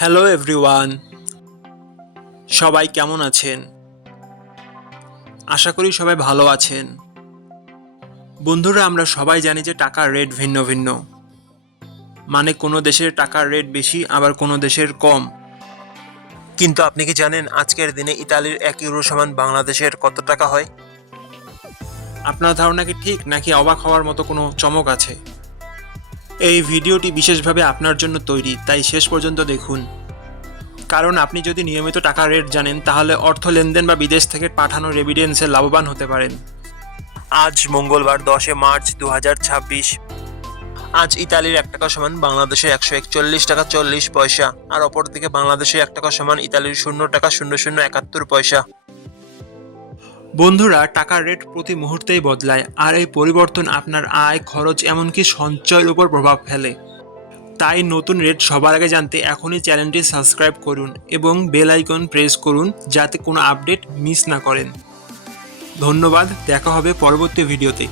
Hello everyone, সবাই কেমন আছেন? আশা করি সবাই ভালো আছেন। বন্ধুরা, আমরা সবাই জানি যে টাকার রেট ভিন্ন ভিন্ন। মানে কোনো দেশের টাকার রেট বেশি, আবার কোনো দেশের কম। কিন্তু আপনি কি জানেন আজকের দিনে ইতালির 1 ইউরো সমান বাংলাদেশের কত টাকা হয়? আপনার ধারণা কি ঠিক, নাকি অবাক হওয়ার মতো কোনো চমক আছে? এই ভিডিওটি বিশেষভাবে আপনার জন্য তৈরি, তাই শেষ পর্যন্ত দেখুন। কারণ আপনি যদি নিয়মিত টাকার রেট জানেন, তাহলে অর্থ লেনদেন বা বিদেশ থেকে পাঠানো রেমিটেন্সে লাভবান হতে পারেন। আজ মঙ্গলবার 10 মার্চ 2026। আজ ইতালির 1 টাকা সমান বাংলাদেশের 141 টাকা 40 পয়সা, আর অপরদিকে বাংলাদেশের 1 টাকা সমান ইতালির 0 টাকা 0071 পয়সা। বন্ধুরা, টাকার রেট প্রতি মুহূর্তেই বদলায়, আর এই পরিবর্তন আপনার আয়, খরচ, এমনকি সঞ্চয়ের উপর প্রভাব ফেলে। তাই নতুন রেট সবার আগে জানতে এখনই চ্যানেলটি সাবস্ক্রাইব করুন এবং বেল আইকন প্রেস করুন, যাতে কোনো আপডেট মিস না করেন। ধন্যবাদ, দেখা হবে পরবর্তী ভিডিওতে।